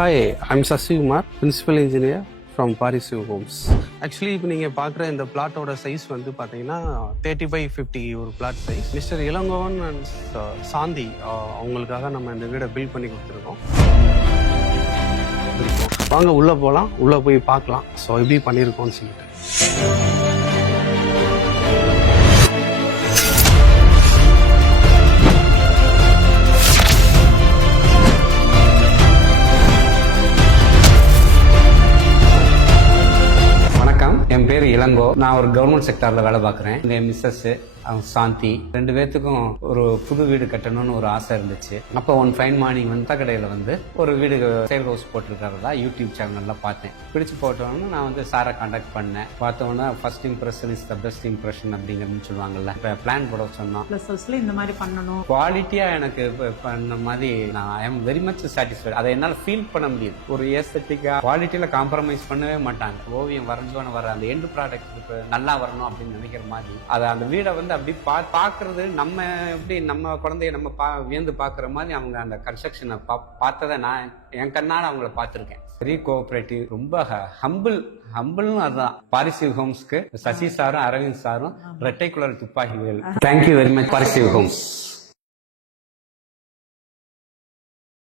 Hi, I'm Sasi Kumar, Principal Engineer from Parisiv Homes. Actually இப்போ நீங்கள் பார்க்குற இந்த பிளாட்டோட சைஸ் வந்து பார்த்தீங்கன்னா 30/50 ஒரு plot size. Mister Elangovan and Shanthi அவங்களுக்காக நம்ம இந்த வீடை பில்ட் பண்ணி கொடுத்துருக்கோம். வாங்க உள்ளே போகலாம், உள்ளே போய் பார்க்கலாம் ஸோ எப்படி பண்ணியிருக்கோம்னு சொல்லிட்டு. என் பேர் இளங்கோ. நான் ஒரு கவர்மெண்ட் செக்டார்ல வேலை பார்க்குறேன். என் மிஸ்ஸஸ் சாந்தி ரெண்டு பேர்த்துக்கும் ஒரு புது வீடு கட்டணும்னு ஒரு ஆசை இருந்துச்சு. அப்போ ஒன் ஃபைன் மார்னிங் வந்து கடையில் வந்து ஒரு வீடு சேல் ஹவுஸ் போட்டிருக்கிறதா யூடியூப் சேனல்ல பார்த்தேன். பிடிச்சு போட்டோன்னு நான் வந்து சாரை கான்டாக்ட் பண்ணேன். பார்த்தோன்னா first impression is the best impression அப்படிங்கிறது சொல்லுவாங்கல்ல. இப்போ பிளான் போட சொன்னோம், இந்த மாதிரி பண்ணணும் குவாலிட்டியா எனக்கு பண்ண மாதிரி நான் I am very much satisfied. அதை என்னால் ஃபீல் பண்ண முடியுது. ஒரு ஏஸ்தட்டிக்கா குவாலிட்டியில காம்ப்ரமைஸ் பண்ணவே மாட்டாங்க. ஓவியம் வரைஞ்சோன்னு வர அந்த எண்டு ப்ராடக்ட் நல்லா வரணும் அப்படின்னு நினைக்கிற மாதிரி அதை அந்த வீடை வந்து அப்படி பாக்குறது நம்ம எப்படி நம்ம குழந்தைய நம்ம வியந்து பாக்குற மாதிரி அவங்க அந்த கன்ஸ்ட்ரக்ஷனை பார்த்ததை நான் என் கண்ணால அவங்கள பார்த்திருக்கேன். வெரி கோஆபரேட்டிவ், ரொம்ப ஹம்பிள்னு அதுதான். பாரிசிவ் ஹோம்ஸ்க்கு சசி சாரும் அரவிந்த் சாரும் ரெட்டை குலர் துப்பாக்கிகள். தேங்க்யூ வெரி மச் பாரிசிவ் ஹோம்ஸ்.